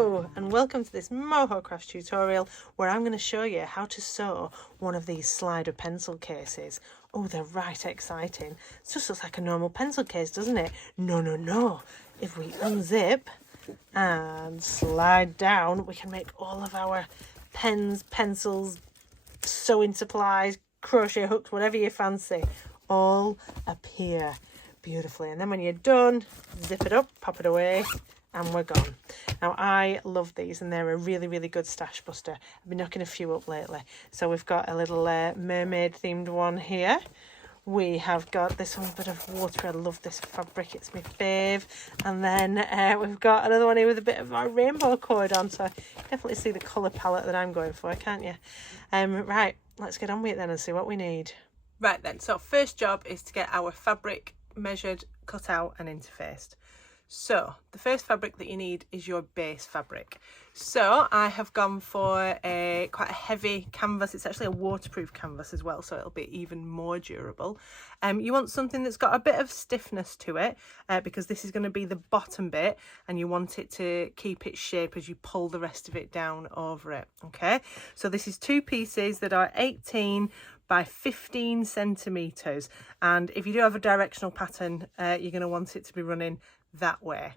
Hello and welcome to this Moho Crafts tutorial where I'm going to show you how to sew one of these slider pencil cases. Oh, they're right exciting. It just looks like a normal pencil case, doesn't it? No. If we unzip and slide down, we can make all of our pens, pencils, sewing supplies, crochet hooks, whatever you fancy, all appear beautifully. And then when you're done, zip it up, pop it away, and we're gone. Now, I love these and they're a really good stash buster. I've been knocking a few up lately. So we've got a little mermaid themed one here. We have got this one, a bit of water. I love this fabric, it's my fave. And then we've got another one here with a bit of our rainbow cord on. So definitely see the colour palette that I'm going for, can't you? Right, let's get on with it then and see what we need. Right then, so first job is to get our fabric measured, cut out and interfaced. So the first fabric that you need is your base fabric. So I have gone for quite a heavy canvas. It's actually a waterproof canvas as well, so it'll be even more durable. You want something that's got a bit of stiffness to it because this is going to be the bottom bit and you want it to keep its shape as you pull the rest of it down over it. Okay, so this is two pieces that are 18 by 15 centimeters, and if you do have a directional pattern, you're going to want it to be running that way.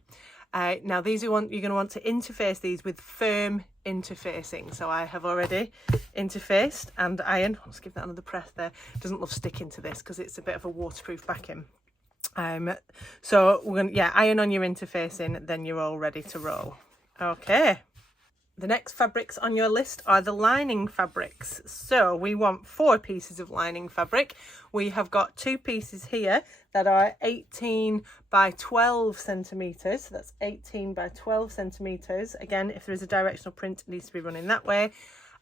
Now these you're going to want to interface these with firm interfacing. So I have already interfaced and iron. Let's give that another press there. Doesn't love sticking to this because it's a bit of a waterproof backing. So we're going to iron on your interfacing, then you're all ready to roll. Okay. The next fabrics on your list are the lining fabrics. So we want 4 pieces of lining fabric. We have got 2 pieces here that are 18 by 12 centimeters. So that's 18 by 12 centimeters. Again, if there is a directional print, it needs to be running that way.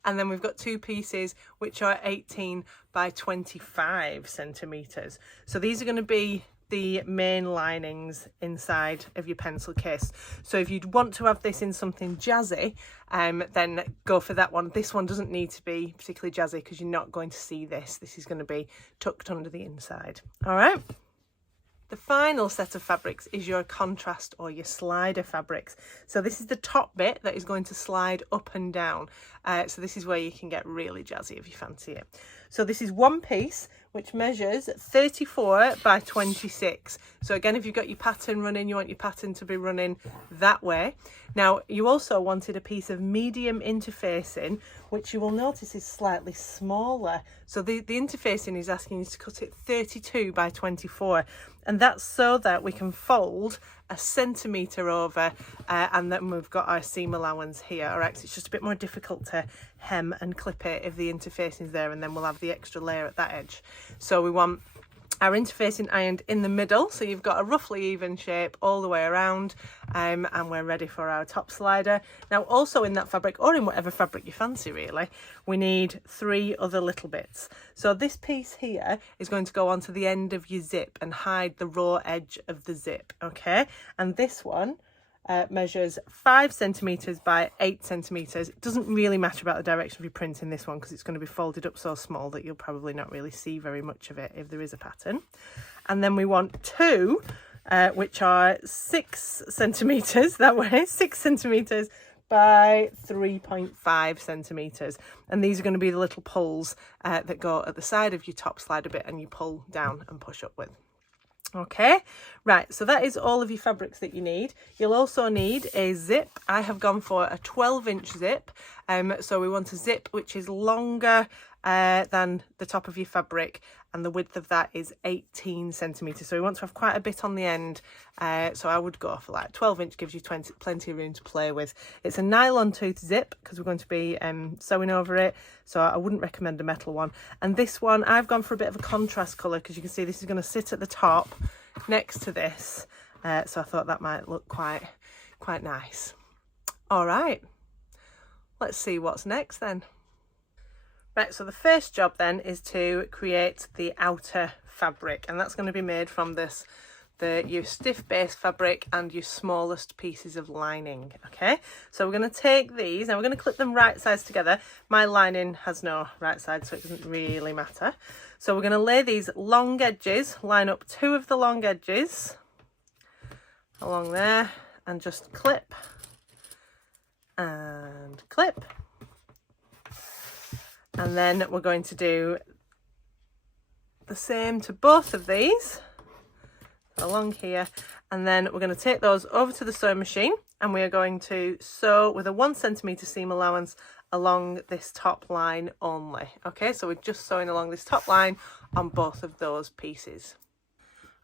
And then we've got 2 pieces which are 18 by 25 centimeters. So these are going to be the main linings inside of your pencil case. So if you'd want to have this in something jazzy, then go for that one. This one doesn't need to be particularly jazzy because you're not going to see this. This is going to be tucked under the inside. All right. The final set of fabrics is your contrast or your slider fabrics. So this is the top bit that is going to slide up and down. So this is where you can get really jazzy if you fancy it. So this is one piece which measures 34 by 26. So again, if you've got your pattern running, you want your pattern to be running that way. Now, you also wanted a piece of medium interfacing, which you will notice is slightly smaller. So the interfacing is asking you to cut it 32 by 24. And that's so that we can fold a centimetre over and then we've got our seam allowance here. All right, so it's just a bit more difficult to hem and clip it if the interfacing is there, and then we'll have the extra layer at that edge. So we want our interfacing ironed in the middle, so you've got a roughly even shape all the way around, and we're ready for our top slider. Now also in that fabric, or in whatever fabric you fancy really, we need 3 other little bits. So this piece here is going to go onto the end of your zip and hide the raw edge of the zip, okay? And this one measures 5 centimeters by 8 centimeters. It doesn't really matter about the direction of your print in this one because it's going to be folded up so small that you'll probably not really see very much of it if there is a pattern. And then we want 2 which are 6 centimeters that way, 6 centimeters by 3.5 centimeters, and these are going to be the little pulls that go at the side of your top slider bit and you pull down and push up with. Okay, right, so that is all of your fabrics that you need. You'll also need a zip. I have gone for a 12-inch zip. So we want a zip which is longer than the top of your fabric, and the width of that is 18 centimeters. So we want to have quite a bit on the end. So I would go for like 12-inch, gives you plenty of room to play with. It's a nylon tooth zip because we're going to be sewing over it. So I wouldn't recommend a metal one. And this one, I've gone for a bit of a contrast colour because you can see this is going to sit at the top next to this. So I thought that might look quite nice. All right, let's see what's next then. Right, so the first job then is to create the outer fabric, and that's going to be made from your stiff base fabric and your smallest pieces of lining. Okay, so we're going to take these and we're going to clip them right sides together. My lining has no right side, so it doesn't really matter. So we're going to lay these long edges, line up 2 of the long edges along there and just clip and clip. And then we're going to do the same to both of these along here, and then we're going to take those over to the sewing machine and we are going to sew with a 1 centimetre seam allowance along this top line only. Okay, so we're just sewing along this top line on both of those pieces.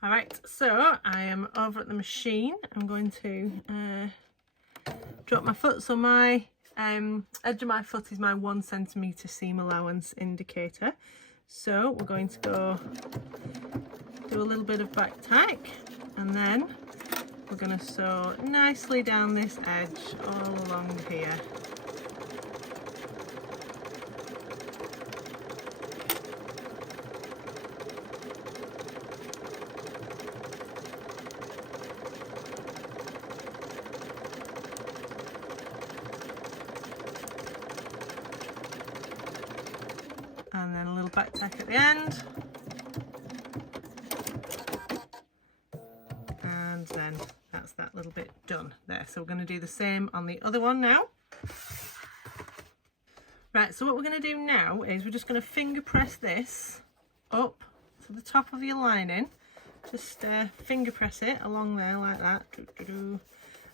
All right, so I am over at the machine. I'm going to drop my foot, so my edge of my foot is my 1 centimetre seam allowance indicator. So we're going to go do a little bit of back tack, and then we're going to sew nicely down this edge all along here. And then a little back tack at the end. And then that's that little bit done there. So we're going to do the same on the other one now. Right, so what we're going to do now is we're just going to finger press this up to the top of your lining. Just finger press it along there like that.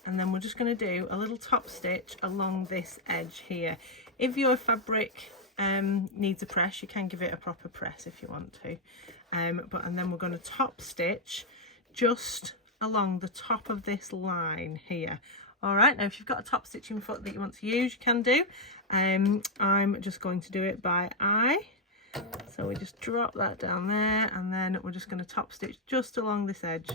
And then we're just going to do a little top stitch along this edge here. If your fabric needs a press, you can give it a proper press if you want to, and then we're going to top stitch just along the top of this line here. All right, now if you've got a top stitching foot that you want to use, you can do. I'm just going to do it by eye, so we just drop that down there, and then we're just going to top stitch just along this edge.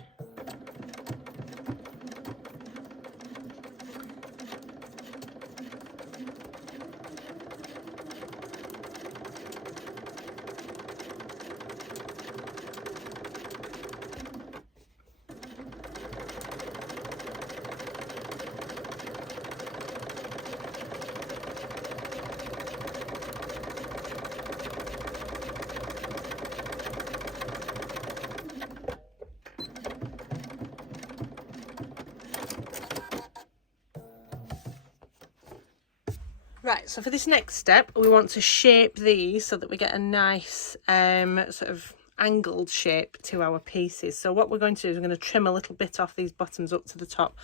Right, so for this next step, we want to shape these so that we get a nice sort of angled shape to our pieces. So what we're going to do is we're going to trim a little bit off these bottoms up to the top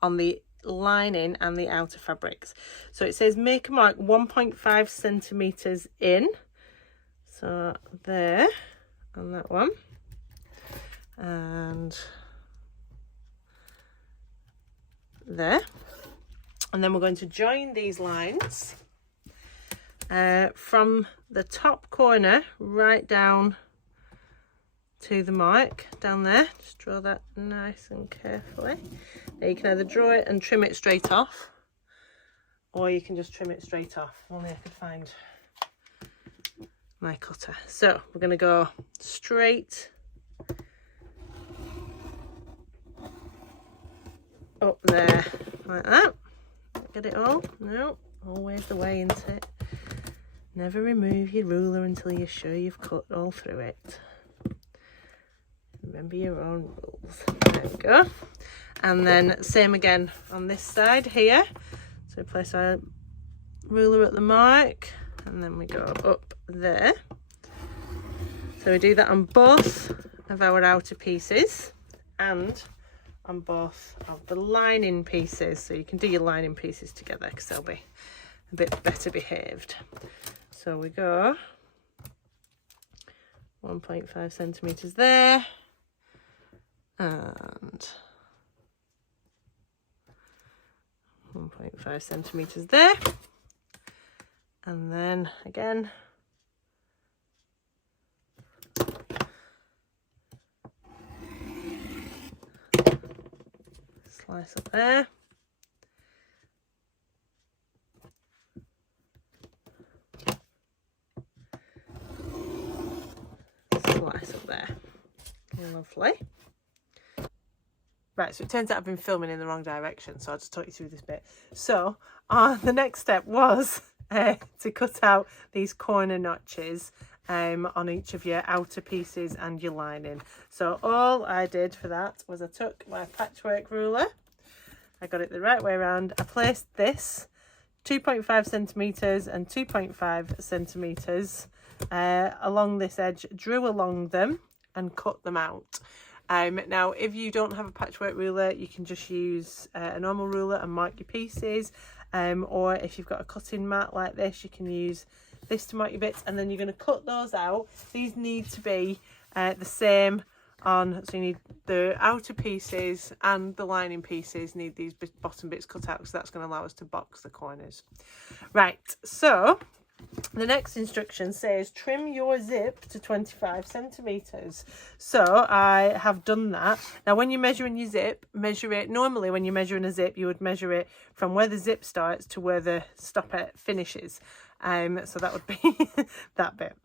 on the lining and the outer fabrics. So it says make a mark 1.5 centimetres in. So there, on that one. And there. And then we're going to join these lines from the top corner right down to the mark down there. Just draw that nice and carefully. Now you can either draw it and trim it straight off, or you can just trim it straight off. If only I could find my cutter. So we're going to go straight up there like that. Get it all? No, always the way, isn't it? Never remove your ruler until you're sure you've cut all through it. Remember your own rules. There we go. And then same again on this side here. So place our ruler at the mark, and then we go up there. So we do that on both of our outer pieces and on both of the lining pieces. So you can do your lining pieces together because they'll be a bit better behaved. So we go 1.5 centimetres there, and 1.5 centimetres there, and then again slice up there, slice up there. Lovely. Right, so it turns out I've been filming in the wrong direction, so I'll just talk you through this bit. So the next step was to cut out these corner notches on each of your outer pieces and your lining. So all I did for that was I took my patchwork ruler, I got it the right way around, I placed this 2.5 centimetres and 2.5 centimetres along this edge, drew along them and cut them out. Now, if you don't have a patchwork ruler, you can just use a normal ruler and mark your pieces. Or if you've got a cutting mat like this, you can use this to mark your bits, and then you're going to cut those out. These need to be the same on, so you need the outer pieces and the lining pieces need these bottom bits cut out, because that's going to allow us to box the corners. Right, so the next instruction says trim your zip to 25 centimetres. So I have done that. Now, when you're measuring your zip, measure it. Normally, when you're measuring a zip, you would measure it from where the zip starts to where the stopper finishes. So that would be that bit.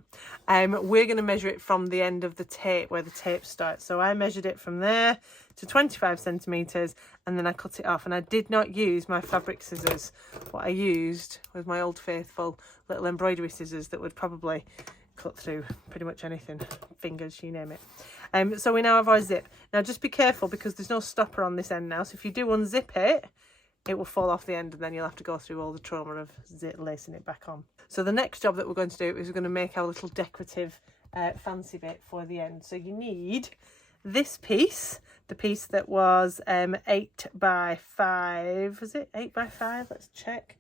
We're going to measure it from the end of the tape, where the tape starts. So I measured it from there to 25 centimetres, and then I cut it off. And I did not use my fabric scissors. What I used was my old faithful little embroidery scissors that would probably cut through pretty much anything, fingers, you name it. So we now have our zip. Now just be careful, because there's no stopper on this end now. So if you do unzip it, it will fall off the end, and then you'll have to go through all the trauma of lacing it back on. So the next job that we're going to do is we're going to make our little decorative fancy bit for the end. So you need this piece, the piece that was 8 by 5, was it 8 by 5? Let's check.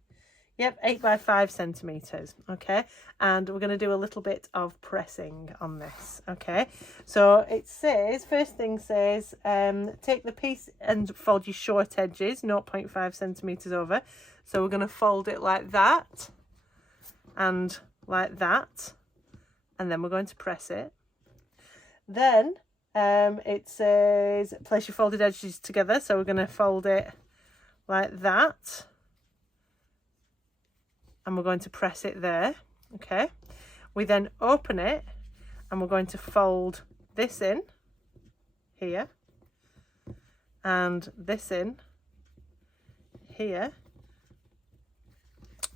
Yep, 8 by 5 centimetres, okay? And we're going to do a little bit of pressing on this, okay? So it says, first thing says, take the piece and fold your short edges 0.5 centimetres over. So we're going to fold it like that and like that, and then we're going to press it. Then it says, place your folded edges together. So we're going to fold it like that, and we're going to press it there, okay? We then open it, and we're going to fold this in here, and this in here,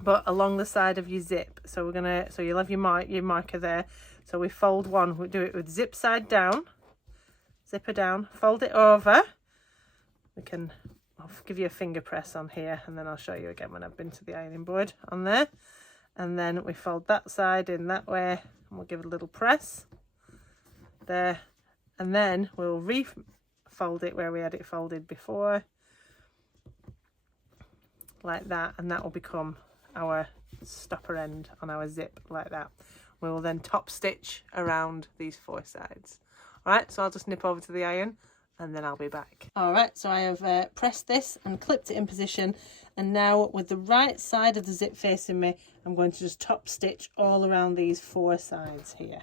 but along the side of your zip. So we're gonna, so you'll have your marker there. So we fold one, we do it with zip side down, zipper down, fold it over. We can, I'll give you a finger press on here, and then I'll show you again when I've been to the ironing board on there. And then we fold that side in that way, and we'll give it a little press there. And then we'll refold it where we had it folded before, like that, and that will become our stopper end on our zip, like that. We will then top stitch around these 4 sides. All right, so I'll just nip over to the iron, and then I'll be back. All right, so I have pressed this and clipped it in position, and now with the right side of the zip facing me, I'm going to just top stitch all around these 4 sides here.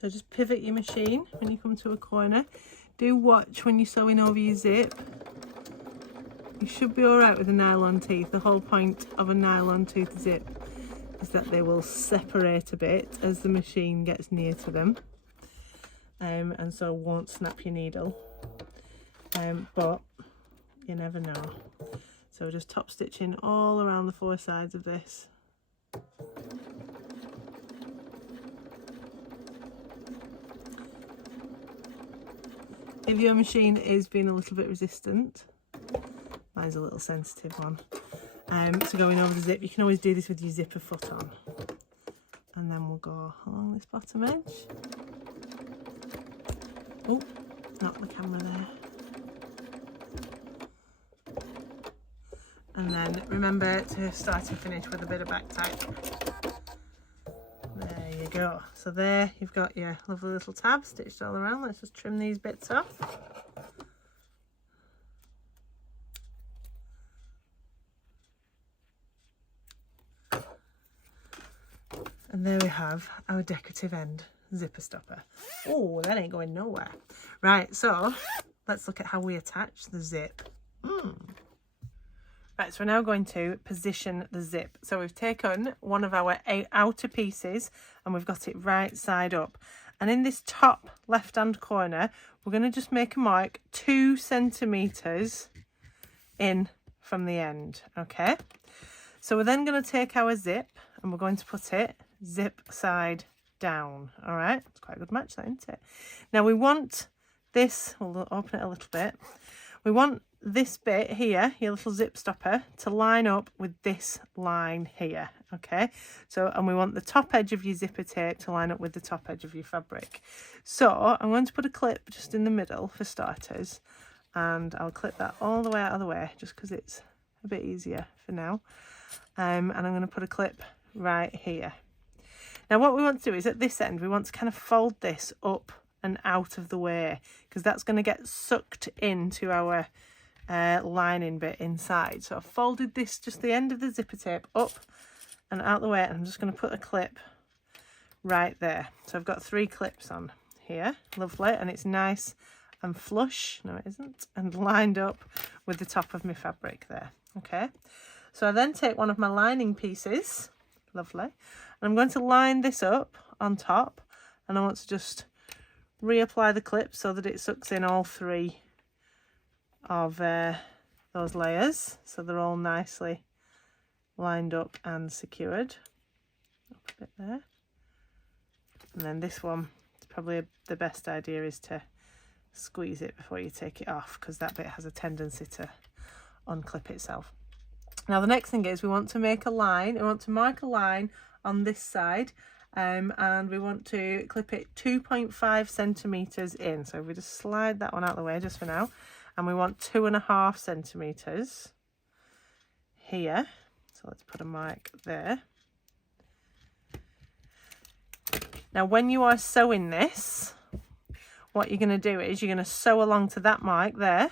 So just pivot your machine when you come to a corner. Do watch when you're sewing over your zip. You should be all right with a nylon teeth. The whole point of a nylon tooth zip is that they will separate a bit as the machine gets near to them, and so won't snap your needle, but you never know. So just top stitching all around the 4 sides of this. If your machine is being a little bit resistant, mine's a little sensitive one, so going over the zip, you can always do this with your zipper foot on. And then we'll go along this bottom edge. Oh, not the camera there. And then remember to start and finish with a bit of back tack. There you go. So there you've got your lovely little tab stitched all around. Let's just trim these bits off. And there we have our decorative end zipper stopper. Oh, that ain't going nowhere. Right, so let's look at how we attach the zip. Right, so we're now going to position the zip. So we've taken one of our outer pieces and we've got it right side up. And in this top left-hand corner, we're going to just make a mark 2 centimetres in from the end. Okay, so we're then going to take our zip and we're going to put it zip side down. All right, it's quite a good match, that, isn't it? Now we want this, we'll open it a little bit. We want this bit here, your little zip stopper, to line up with this line here. Okay, so, and we want the top edge of your zipper tape to line up with the top edge of your fabric. So I'm going to put a clip just in the middle for starters, and I'll clip that all the way out of the way just because it's a bit easier for now. And I'm going to put a clip right here. Now what we want to do is at this end, we want to kind of fold this up and out of the way, because that's going to get sucked into our lining bit inside. So I've folded this, just the end of the zipper tape, up and out the way, and I'm just going to put a clip right there. So I've got 3 clips on here, lovely, and it's nice and flush, no it isn't, and lined up with the top of my fabric there. Okay, so I then take one of my lining pieces, lovely, and I'm going to line this up on top, and I want to just reapply the clip so that it sucks in all 3 of those layers, so they're all nicely lined up and secured. Up a bit there. And then this one, probably the best idea is to squeeze it before you take it off, because that bit has a tendency to unclip itself. Now the next thing is we want to make a line, we want to mark a line on this side, and we want to clip it 2.5 centimeters in. So if we just slide that one out of the way just for now, and we want 2.5 centimeters here. So let's put a mark there. Now when you are sewing this, what you're going to do is you're going to sew along to that mark there,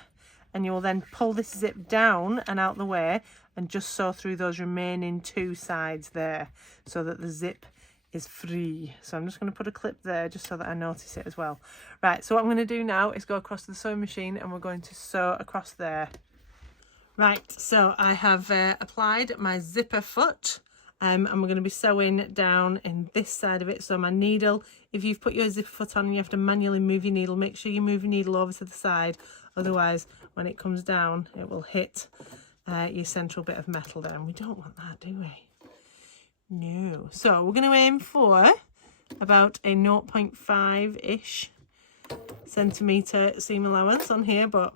and you will then pull this zip down and out the way and just sew through those remaining 2 sides there so that the zip is free. So I'm just going to put a clip there just so that I notice it as well. Right, so what I'm going to do now is go across to the sewing machine and we're going to sew across there. Right, so I have applied my zipper foot, and we're going to be sewing down in this side of it. So my needle, if you've put your zipper foot on and you have to manually move your needle, make sure you move your needle over to the side, otherwise when it comes down it will hit your central bit of metal there, and we don't want that, do we? No. So we're going to aim for about a 0.5-ish centimetre seam allowance on here, but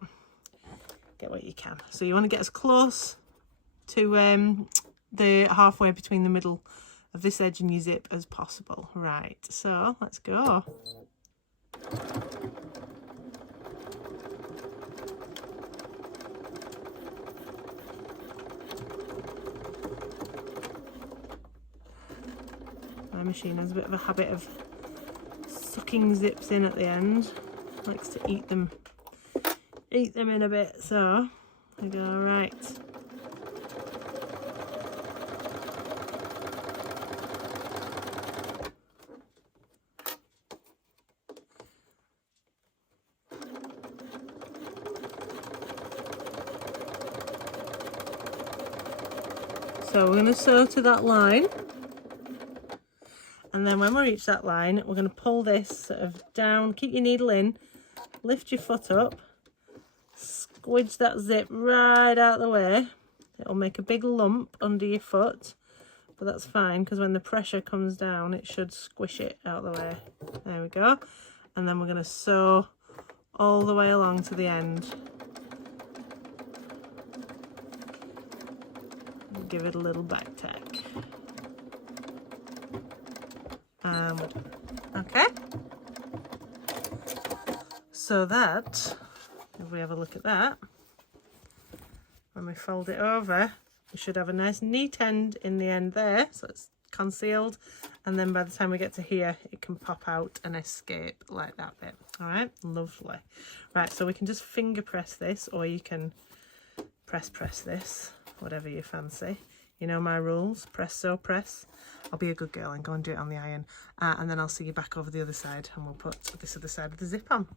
get what you can. So you want to get as close to the halfway between the middle of this edge and your zip as possible. Right, so let's go. My machine has a bit of a habit of sucking zips in at the end. Likes to eat them in a bit, so I go right. So we're going to sew to that line, and then when we reach that line we're going to pull this sort of down, keep your needle in, lift your foot up, squidge that zip right out of the way. It'll make a big lump under your foot, but that's fine because when the pressure comes down it should squish it out of the way. There we go. And then we're going to sew all the way along to the end. Give it a little back tack. Okay. So that, if we have a look at that, when we fold it over, we should have a nice neat end in the end there, so it's concealed, and then by the time we get to here it can pop out and escape like that bit. All right, lovely. Right, so we can just finger press this, or you can press this, whatever you fancy. You know my rules, press, sew, press. I'll be a good girl and go and do it on the iron, and then I'll see you back over the other side and we'll put this other side of the zip on.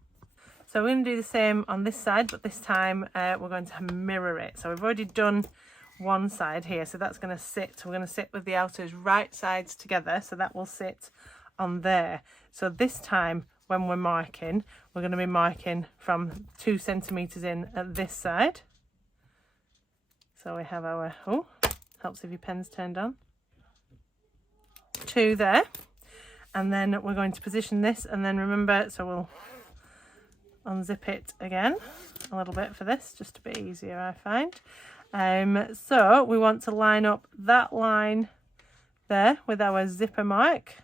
So we're going to do the same on this side, but this time we're going to mirror it. So we've already done one side here, so that's going to sit, we're going to sit with the outers right sides together, so that will sit on there. So this time when we're marking, we're going to be marking from 2 centimeters in at this side, So we have our, oh, helps if your pen's turned on. 2 there. And then we're going to position this, and then remember, so we'll unzip it again a little bit for this, just a bit easier I find. So we want to line up that line there with our zipper mark,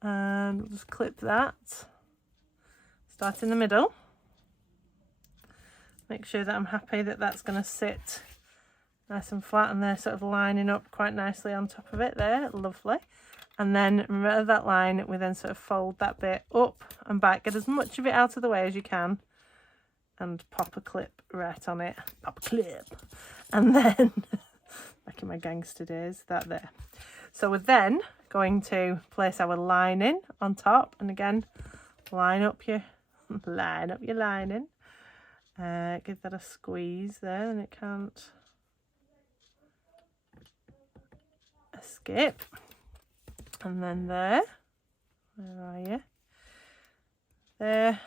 and we'll just clip that. Start in the middle. Make sure that I'm happy that that's going to sit nice and flat, and they're sort of lining up quite nicely on top of it there. Lovely. And then remember that line, we then sort of fold that bit up and back, get as much of it out of the way as you can, and pop a clip right on it. Pop a clip. And then, back in my gangster days, that there. So we're then going to place our lining on top, and again, line up your lining. Give that a squeeze there, and it can't escape. And then there, where are you? There,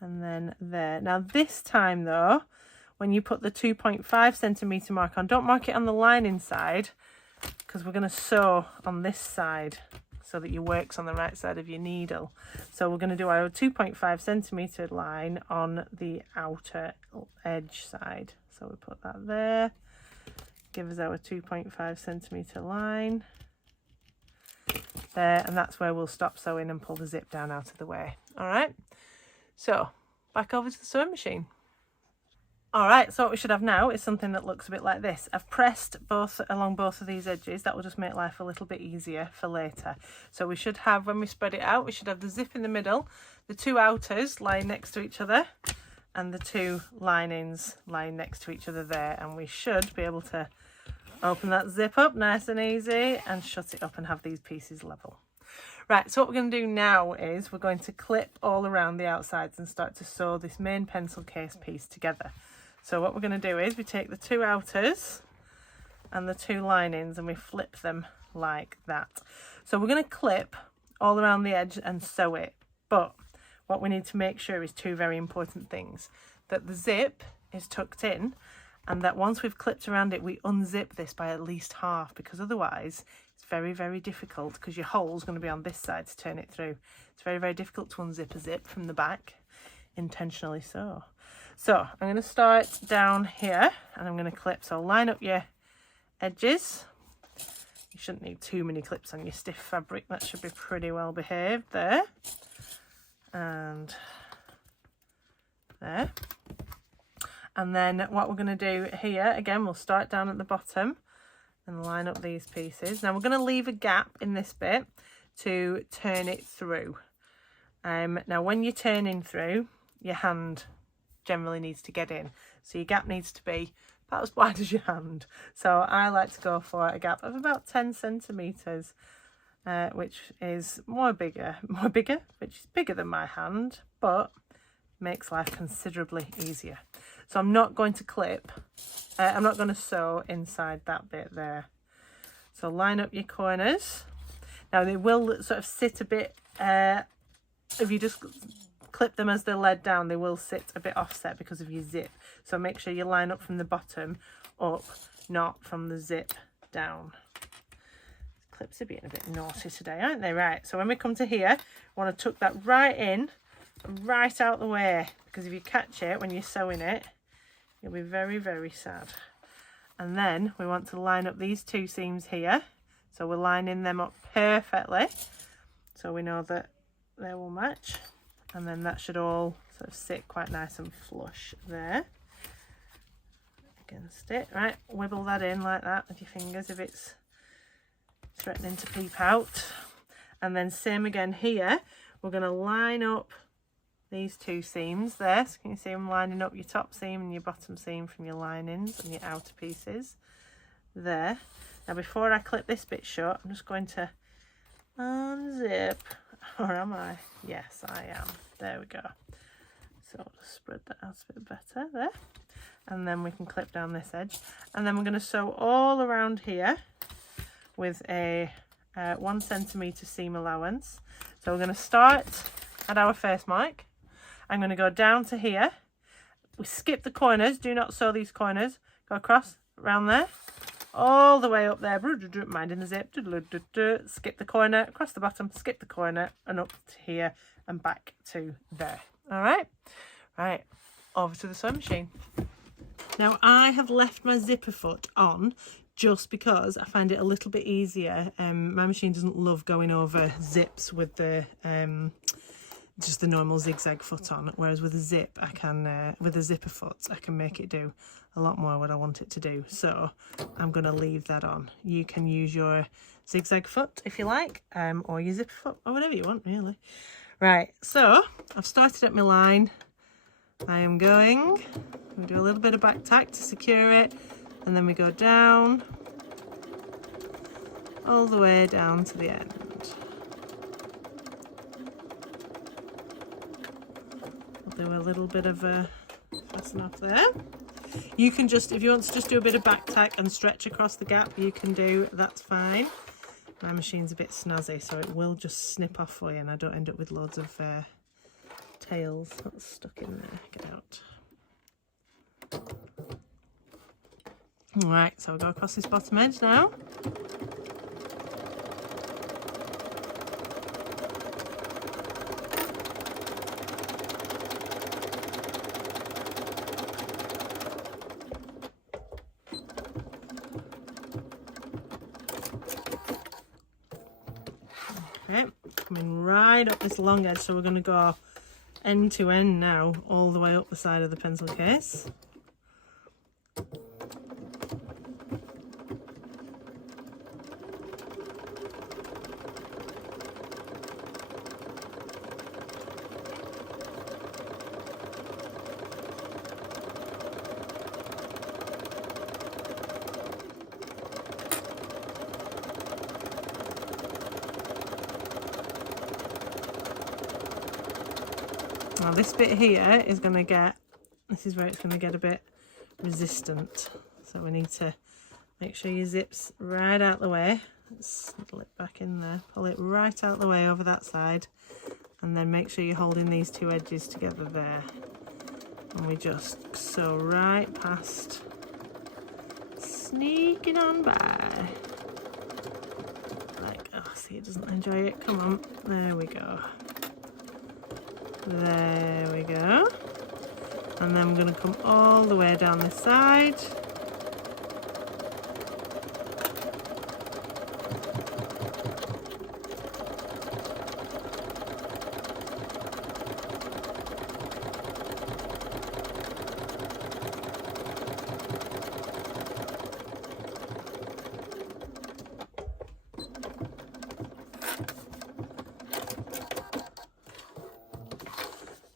and then there. Now this time though, when you put the 2.5 centimetre mark on, don't mark it on the lining side, because we're going to sew on this side so that your work's on the right side of your needle. So we're going to do our 2.5 centimetre line on the outer edge side. So we put that there, give us our 2.5 centimetre line there, and that's where we'll stop sewing and pull the zip down out of the way. All right, so back over to the sewing machine. All right, so what we should have now is something that looks a bit like this. I've pressed along both of these edges. That will just make life a little bit easier for later. So we should have, when we spread it out, we should have the zip in the middle, the 2 outers lying next to each other, and the 2 linings lying next to each other there, and we should be able to open that zip up nice and easy and shut it up and have these pieces level. Right, so what we're going to do now is we're going to clip all around the outsides and start to sew this main pencil case piece together. So what we're going to do is we take the 2 outers and the 2 linings and we flip them like that. So we're going to clip all around the edge and sew it, but what we need to make sure is 2 very important things: that the zip is tucked in, and that once we've clipped around it, we unzip this by at least half, because otherwise it's very, very difficult, because your hole's going to be on this side to turn it through. It's very, very difficult to unzip a zip from the back, intentionally so. So I'm going to start down here and I'm going to clip. So line up your edges. You shouldn't need too many clips on your stiff fabric. That should be pretty well behaved there. And there. And then what we're going to do here, again, we'll start down at the bottom and line up these pieces. Now we're going to leave a gap in this bit to turn it through. Now when you're turning through, your hand generally needs to get in. So your gap needs to be about as wide as your hand. So I like to go for a gap of about 10 centimetres, which is bigger, which is bigger than my hand, but makes life considerably easier. So I'm not going to clip, I'm not going to sew inside that bit there. So line up your corners. Now they will sort of sit a bit, if you just clip them as they're laid down, they will sit a bit offset because of your zip. So make sure you line up from the bottom up, not from the zip down. Clips are being a bit naughty today, aren't they? Right, so when we come to here, I want to tuck that right in, right out the way, because if you catch it when you're sewing it, you'll be very, very sad. And then we want to line up these 2 seams here. So we're lining them up perfectly, so we know that they will match. And then that should all sort of sit quite nice and flush there against it. Right, wibble that in like that with your fingers if it's threatening to peep out. And then same again here, we're going to line up these 2 seams there. So can you see I'm lining up your top seam and your bottom seam from your linings and your outer pieces there. Now before I clip this bit shut, I'm just going to unzip. Or am I? Yes, I am. There we go. So I'll just spread that out a bit better there. And then we can clip down this edge. And then we're going to sew all around here with a 1 centimetre seam allowance. So we're going to start at our first mark. I'm going to go down to here, we skip the corners. Do not sew these corners. Go across, around there, all the way up there, minding the zip, skip the corner, across the bottom, skip the corner, and up to here and back to there. All right, right, over to the sewing machine. Now I have left my zipper foot on just because I find it a little bit easier. My machine doesn't love going over zips with the just the normal zigzag foot on, whereas with a zip I can with a zipper foot I can make it do a lot more what I want it to do. So I'm going to leave that on. You can use your zigzag foot if you like, or your zipper foot, or whatever you want really. Right, so I've started up my line. I am going, we do a little bit of back tack to secure it, and then we go down all the way down to the end. We'll do a little bit of a fasten off there. You can just, if you want to just do a bit of back tack and stretch across the gap, you can do, that's fine. My machine's a bit snazzy, so it will just snip off for you and I don't end up with loads of tails that's stuck in there. Get out. Alright, so we'll go across this bottom edge now. Okay, coming right up this long edge, so we're going to go end to end now, all the way up the side of the pencil case. Now this bit here is going to get, this is where it's going to get a bit resistant. So we need to make sure your zip's right out the way. Let's snuggle it back in there. Pull it right out the way over that side. And then make sure you're holding these two edges together there. And we just sew right past. Sneaking on by. Like, oh, see, it doesn't enjoy it. Come on. There we go. There we go. And then I'm going to come all the way down this side.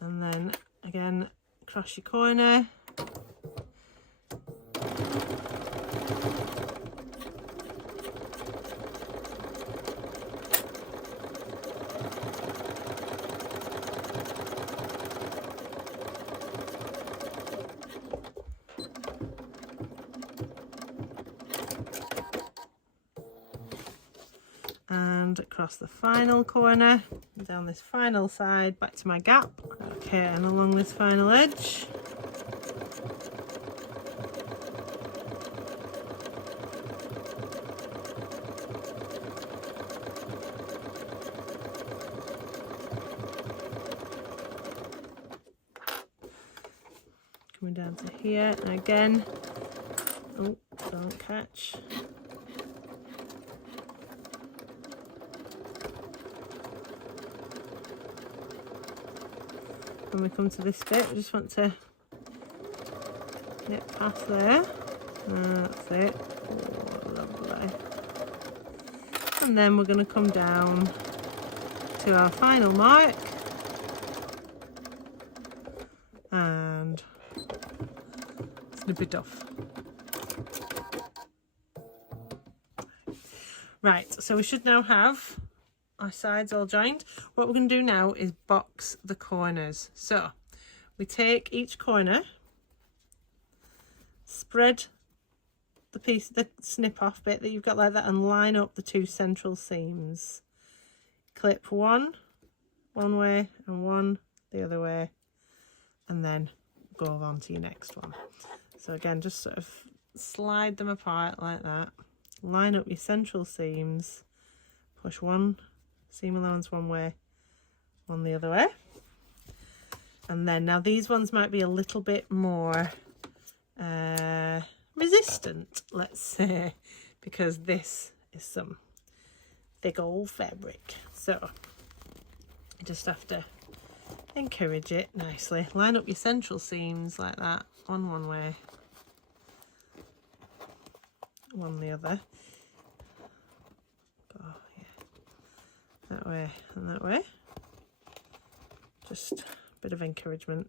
And then again, across your corner. And across the final corner, down this final side, back to my gap. Okay, and along this final edge. Coming down to here, and again, oh, don't catch. When we come to this bit, we just want to nip past there. That's it. Oh, lovely. And then we're going to come down to our final mark and snip it off. Right, so we should now have our sides all joined. What we're going to do now is box the corners. So we take each corner, spread the piece, the snip off bit that you've got like that, and line up the two central seams. Clip one way and one the other way, and then go on to your next one. So again, just sort of slide them apart like that. Line up your central seams, push one seam allowance one way, one the other way. And then now these ones might be a little bit more resistant, let's say, because this is some thick old fabric. So you just have to encourage it nicely. Line up your central seams like that, one way, one the other. Go, yeah, that way and that way. Just a bit of encouragement.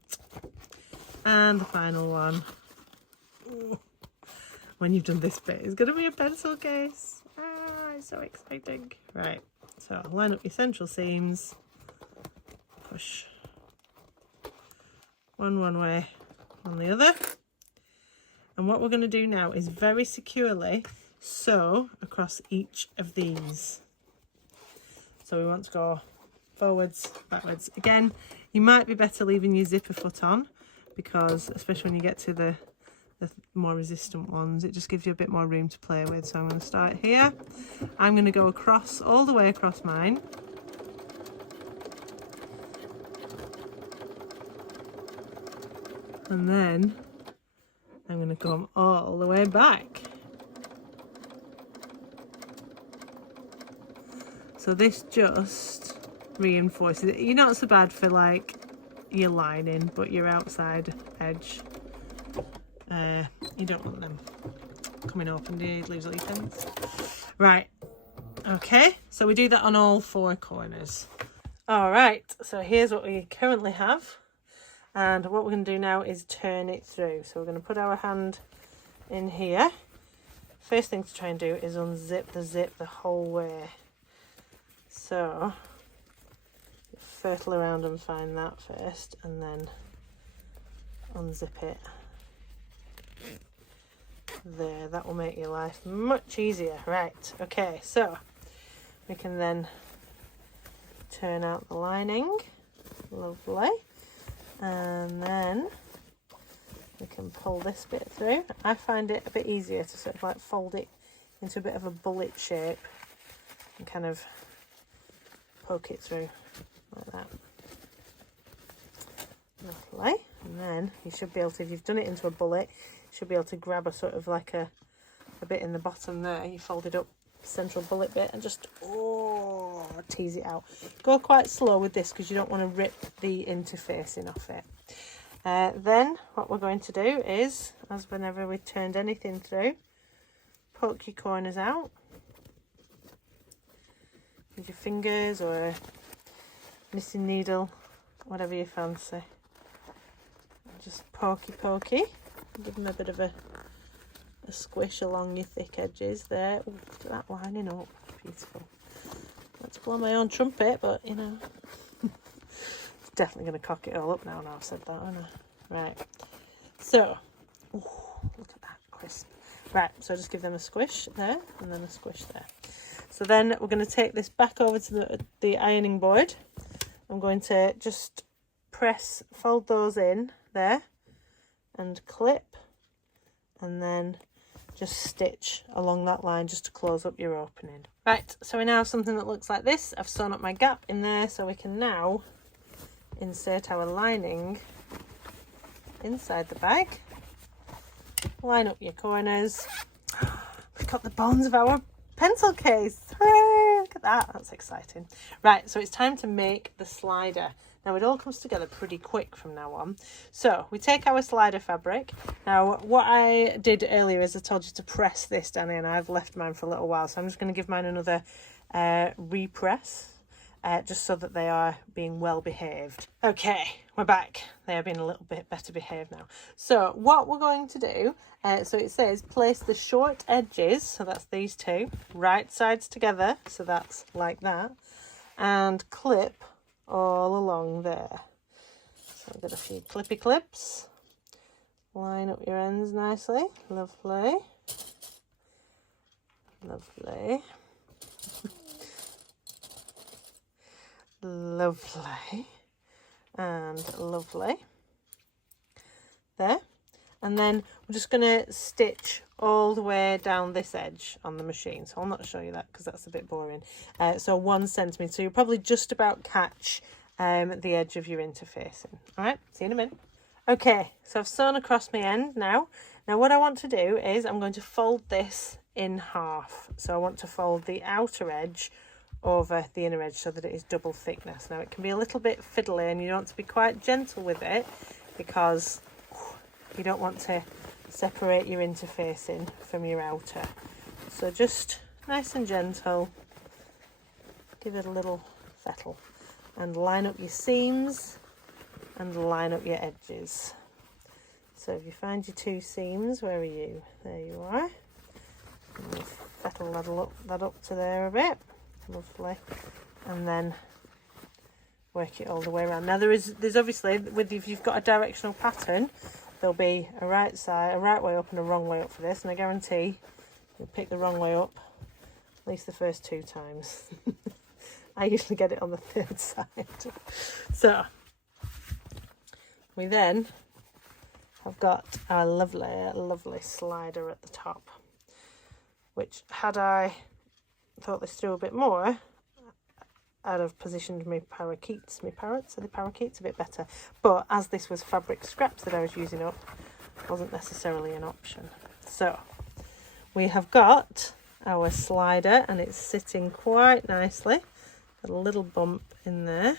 And the final one. Ooh. When you've done this bit, it's going to be a pencil case. Ah, it's so exciting. Right, so line up your central seams, push one way, one the other. And what we're going to do now is very securely sew across each of these. So we want to go forwards, backwards. Again, you might be better leaving your zipper foot on, because especially when you get to the more resistant ones, it just gives you a bit more room to play with. So I'm going to start here. I'm going to go across, all the way across mine. And then I'm going to come all the way back. So this just reinforces it. You're not so bad for like your lining, but your outside edge, you don't want them coming open, do you? It leaves all your pins. Right, okay, so we do that on all 4 corners. All right, so here's what we currently have, and what we're going to do now is turn it through. So we're going to put our hand in here. First thing to try and do is unzip the zip the whole way. So fertle around and find that first, and then unzip it there. That will make your life much easier. Right, okay, so we can then turn out the lining. Lovely. And then we can pull this bit through. I find it a bit easier to sort of like fold it into a bit of a bullet shape and kind of poke it through like that. Lovely. And then you should be able to, if you've done it into a bullet, you should be able to grab a sort of like a bit in the bottom there. You fold it up, central bullet bit, and just tease it out. Go quite slow with this because you don't want to rip the interfacing off it. Then what we're going to do is, as whenever we turned anything through, poke your corners out with your fingers or a knitting needle, whatever you fancy. Just pokey, give them a bit of a squish along your thick edges there. Ooh, look at that lining up, beautiful. Let's blow my own trumpet, but you know, it's definitely going to cock it all up now I've said that, aren't I? Right, so, ooh, look at that, crisp. Right, so just give them a squish there, and then a squish there. So then we're going to take this back over to the ironing board. I'm going to just fold those in there, and clip, and then just stitch along that line just to close up your opening. Right, so we now have something that looks like this. I've sewn up my gap in there, so we can now insert our lining inside the bag. Line up your corners. We've got the bones of our pencil case. Hooray! Look at that, that's exciting. Right, so it's time to make the slider. Now it all comes together pretty quick from now on. So we take our slider fabric. Now what I did earlier is I told you to press this down here, and I've left mine for a little while, so I'm just going to give mine another repress, just so that they are being well behaved. Okay, we're back. They are being a little bit better behaved now. So what we're going to do, so it says place the short edges, so that's these two, right sides together, so that's like that, and clip all along there. So I've got a few clippy clips. Line up your ends nicely. Lovely. Lovely. Lovely. And lovely. there. And then we're just going to stitch all the way down this edge on the machine. So I'll not show you that because that's a bit boring. So 1 centimetre. So you'll probably just about catch the edge of your interfacing. All right, see you in a minute. Okay, so I've sewn across my end now. Now what I want to do is I'm going to fold this in half. So I want to fold the outer edge over the inner edge so that it is double thickness. Now it can be a little bit fiddly and you want to be quite gentle with it because you don't want to separate your interfacing from your outer. So just nice and gentle, give it a little fettle and line up your seams and line up your edges. So if you find your 2 seams, where are you? There you are. And we'll fettle that up to there a bit. Lovely. And then work it all the way around. Now there's obviously, if you've got a directional pattern, there'll be a right way up and a wrong way up for this, and I guarantee you'll pick the wrong way up at least the first 2 times. I usually get it on the 3rd side. So we then have got our lovely slider at the top, which had I thought this through a bit more, I'd have positioned my parakeets a bit better. But as this was fabric scraps that I was using up, it wasn't necessarily an option. So we have got our slider and it's sitting quite nicely. Got a little bump in there.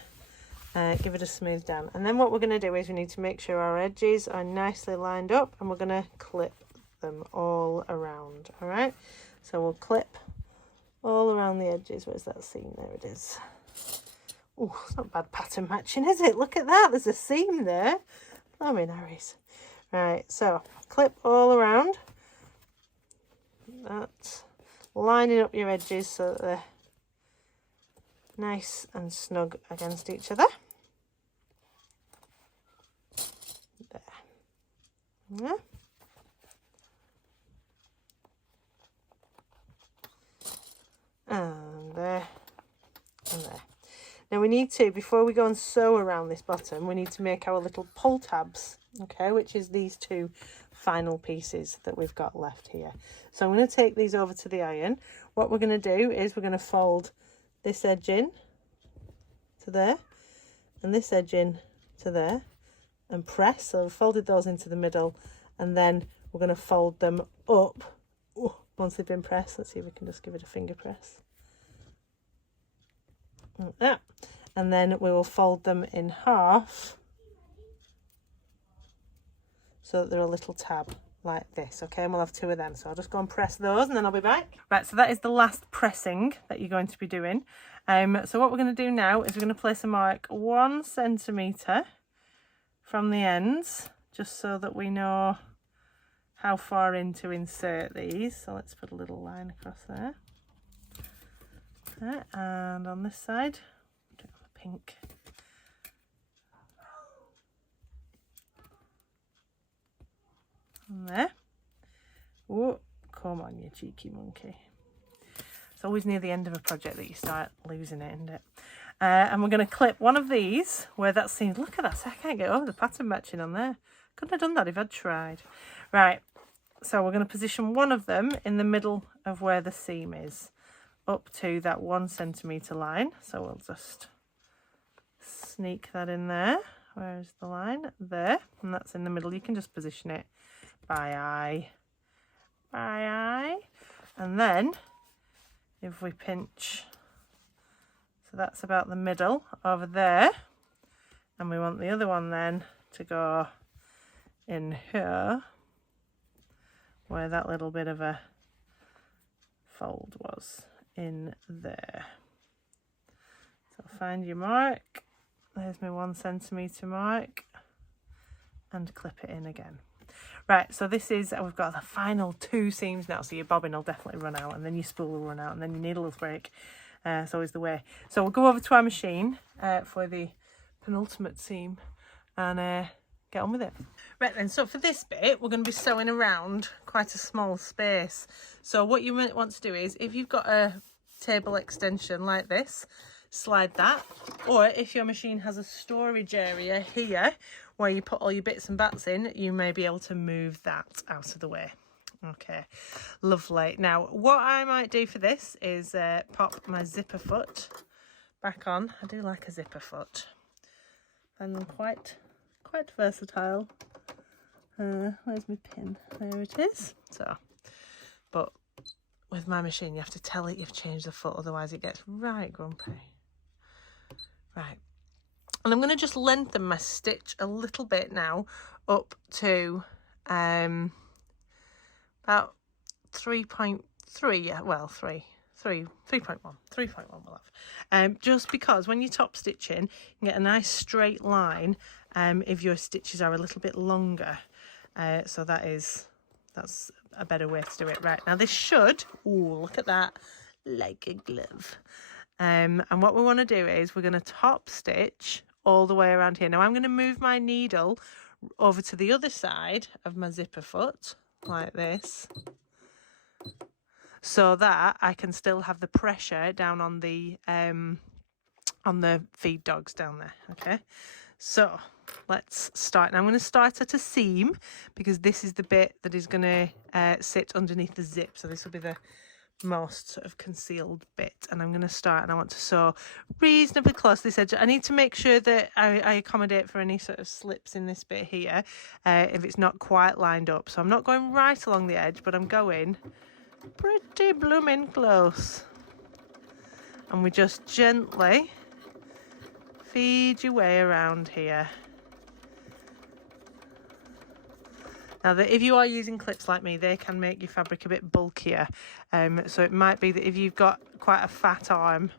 Give it a smooth down. And then what we're going to do is we need to make sure our edges are nicely lined up and we're going to clip them all around. All right. So we'll clip all around the edges. Where's that seam? There it is. Oh, it's not bad pattern matching, is it? Look at that. There's a seam there. Blimey Harry's. Right, so clip all around. That's lining up your edges so that they're nice and snug against each other. There. Yeah. And there. And there. Now we need to, before we go and sew around this bottom, we need to make our little pull tabs, okay, which is these 2 final pieces that we've got left here. So I'm going to take these over to the iron. What we're going to do is we're going to fold this edge in to there and this edge in to there and press. So I've folded those into the middle and then we're going to fold them up once they've been pressed. Let's see if we can just give it a finger press. Like that. And then we will fold them in half so that they're a little tab like this, okay? And we'll have 2 of them. So I'll just go and press those and then I'll be back. Right, so that is the last pressing that you're going to be doing. So what we're going to do now is we're going to place a mark 1 centimetre from the ends, just so that we know how far in to insert these. So let's put a little line across there. And on this side, do the pink. And there. Oh, come on, you cheeky monkey. It's always near the end of a project that you start losing it, isn't it? And we're going to clip one of these where that seems, look at that, so I can't get over the pattern matching on there. Couldn't have done that if I'd tried. Right, so we're going to position one of them in the middle of where the seam is, up to that 1 centimetre line. So we'll just sneak that in there. Where's the line? There, and that's in the middle. You can just position it by eye. And then if we pinch, so that's about the middle over there, and we want the other one then to go in here where that little bit of a fold was, in there. So find your mark, there's my 1 centimetre mark, and clip it in again. Right, so this is, we've got the final 2 seams now, so your bobbin will definitely run out, and then your spool will run out, and then your needle will break. It's always the way. So we'll go over to our machine for the penultimate seam and get on with it. Right then, so for this bit, we're going to be sewing around quite a small space. So what you might want to do is, if you've got a table extension like this, slide that. Or if your machine has a storage area here where you put all your bits and bats in, you may be able to move that out of the way. Okay, lovely. Now what I might do for this is pop my zipper foot back on. I do like a zipper foot, and I'm quite versatile. Where's my pin? There it is. So, but with my machine you have to tell it you've changed the foot, otherwise it gets right grumpy. Right, and I'm going to just lengthen my stitch a little bit now up to about 3.3, yeah, well 3.1 we'll have, just because when you're top stitching you can get a nice straight line if your stitches are a little bit longer, so that's a better way to do it. Right, now this should, ooh, look at that, like a glove. And what we want to do is we're going to top stitch all the way around here. Now I'm going to move my needle over to the other side of my zipper foot like this, so that I can still have the pressure down on the feed dogs down there. Okay, so let's start. Now I'm going to start at a seam because this is the bit that is going to sit underneath the zip. So this will be the most sort of concealed bit, and I'm going to start, and I want to sew reasonably close to this edge. I need to make sure that I accommodate for any sort of slips in this bit here if it's not quite lined up. So I'm not going right along the edge, but I'm going pretty blooming close, and we just gently feed your way around here. Now, if you are using clips like me, they can make your fabric a bit bulkier. So it might be that if you've got quite a fat arm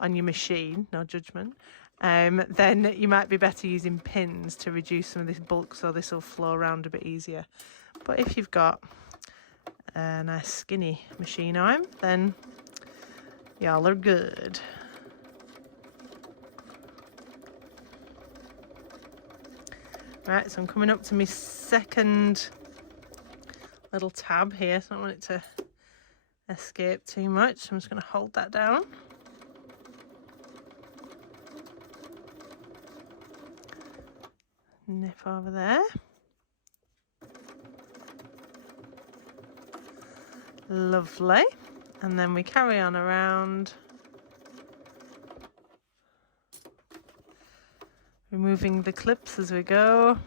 on your machine, no judgment, then you might be better using pins to reduce some of this bulk, so this will flow around a bit easier. But if you've got a nice skinny machine arm, then y'all are good. Right, so I'm coming up to my second little tab here, so I don't want it to escape too much. So I'm just going to hold that down. Nip over there. Lovely. And then we carry on around, removing the clips as we go.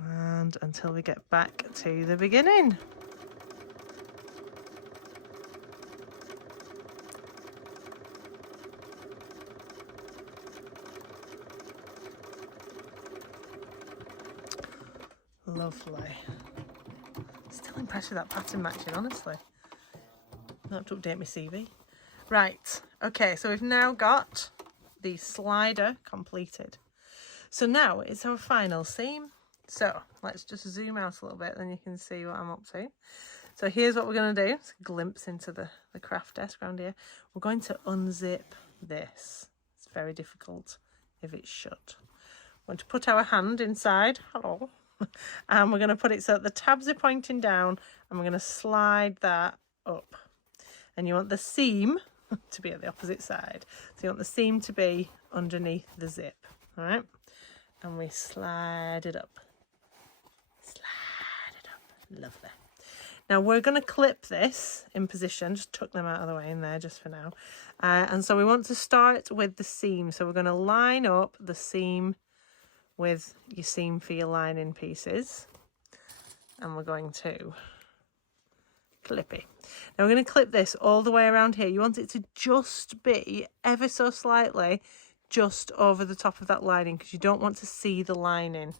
And until we get back to the beginning. Lovely. Still impressed with that pattern matching, honestly. I have to update my CV. Right, okay, so we've now got the slider completed. So now it's our final seam. So let's just zoom out a little bit, then you can see what I'm up to. So here's what we're going to do. It's a glimpse into the craft desk around here. We're going to unzip this. It's very difficult if it's shut. We're going to put our hand inside. Hello. And we're going to put it so that the tabs are pointing down, and we're going to slide that up. And you want the seam to be at the opposite side. So you want the seam to be underneath the zip. All right. And we slide it up. Slide it up. Lovely. Now we're going to clip this in position. Just tuck them out of the way in there just for now. And so we want to start with the seam. So we're going to line up the seam with your seam for your lining pieces, and we're going to clip it. Now we're going to clip this all the way around here. You want it to just be ever so slightly just over the top of that lining, because you don't want to see the lining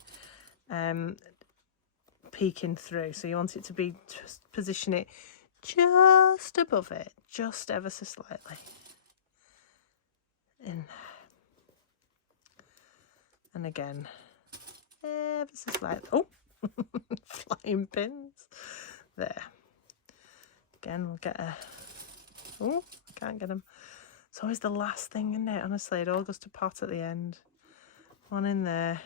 peeking through. So you want it to be, just position it just above it, just ever so slightly in there. And again, ever so slightly. Oh, flying pins. There. Again, we'll get a... Oh, I can't get them. It's always the last thing, isn't it? Honestly, it all goes to pot at the end. One in there.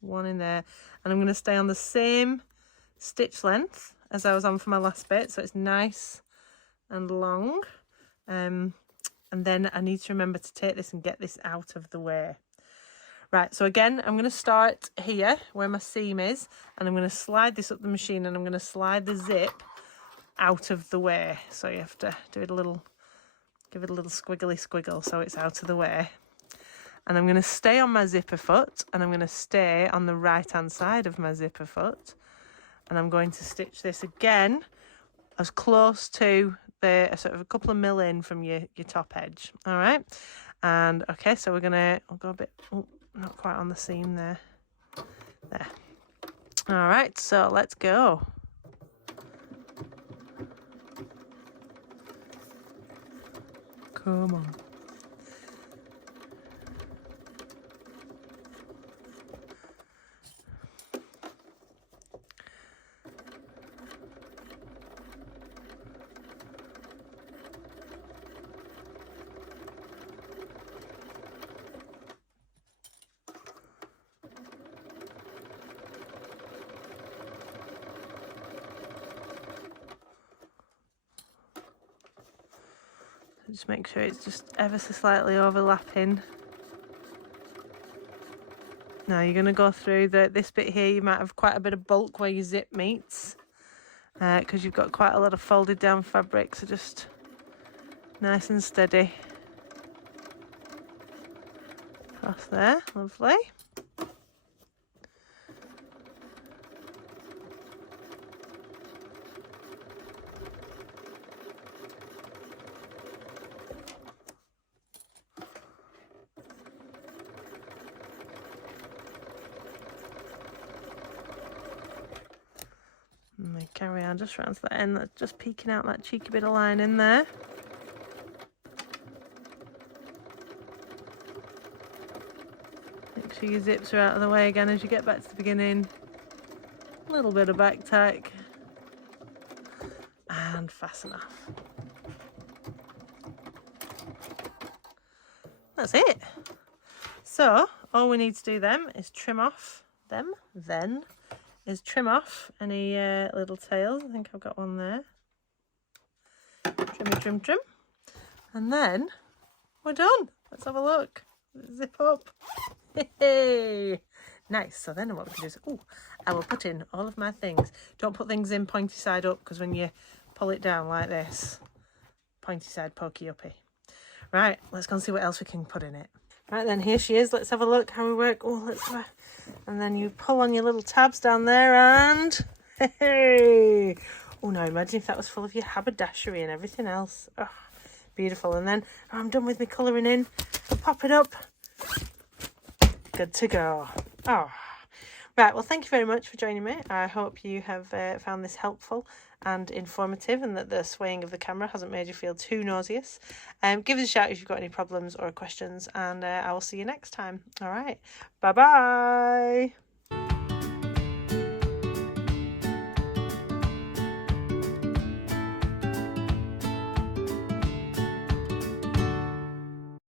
one in there, and I'm going to stay on the same stitch length as I was on for my last bit, so it's nice and long. And then I need to remember to take this and get this out of the way. Right, so again, I'm going to start here where my seam is, and I'm going to slide this up the machine, and I'm going to slide the zip out of the way. So you have to do it a little, give it a little squiggly squiggle so it's out of the way. And I'm going to stay on my zipper foot, and I'm going to stay on the right hand side of my zipper foot, and I'm going to stitch this again as close to the sort of a couple of mil in from your top edge. All right, and okay, so we're gonna, I'll go a bit, oh, not quite on the seam there. All right, so let's go. Come on. Just make sure it's just ever so slightly overlapping. Now you're going to go through this bit here. You might have quite a bit of bulk where your zip meets, because you've got quite a lot of folded down fabric, so just nice and steady. Across there, lovely. And we carry on just round to the end, that's just peeking out that cheeky bit of line in there. Make sure your zips are out of the way again as you get back to the beginning. A little bit of back tack. And fasten off. That's it. So all we need to do then is trim off trim off any little tails. I think I've got one there. Trim. And then we're done. Let's have a look. Zip up. Hey, nice. So then what we can do is, I will put in all of my things. Don't put things in pointy side up, because when you pull it down like this, pointy side pokey uppy. Right, let's go and see what else we can put in it. Right then, here she is. Let's have a look how we work. And then you pull on your little tabs down there, and hey. Oh, now imagine if that was full of your haberdashery and everything else. Oh, beautiful. And then I'm done with my colouring in. I'll pop it up. Good to go. Oh, right. Well, thank you very much for joining me. I hope you have found this helpful and informative, and that the swaying of the camera hasn't made you feel too nauseous. Give us a shout if you've got any problems or questions, and I will see you next time. All right. Bye-bye.